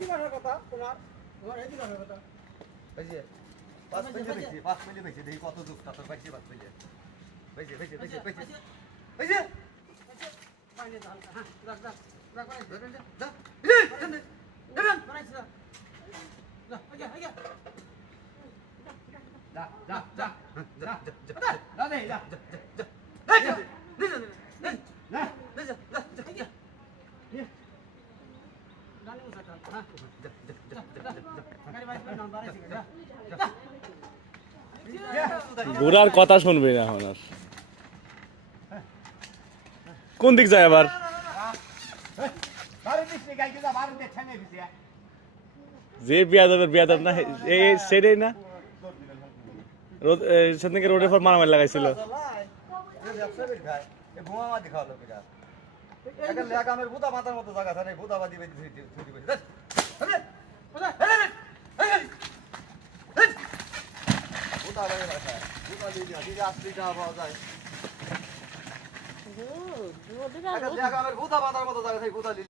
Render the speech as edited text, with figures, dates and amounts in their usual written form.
দিবারের কথা তোমার এই দিবারের কথা এই যে পাঁচ পেলে বেশি দেখি কত দুঃখটা তোর পাইছি পাঁচ পেলে বেশি এই যে পাইলে দাও হ্যাঁ রাখ রাখ যা বুড়ার কথা শুনবি না এখন আর কোন দিক যায় আবার যে বিয়াদব না এই সেটাই না সেদিনকে রোডের পর মারামারি লাগাইছিল ভূতা মাথার মতো জায়গা থাকে ভূতাবাদী পাওয়া যায় ভূতা মাথার মতো জায়গা থেকে ভূতা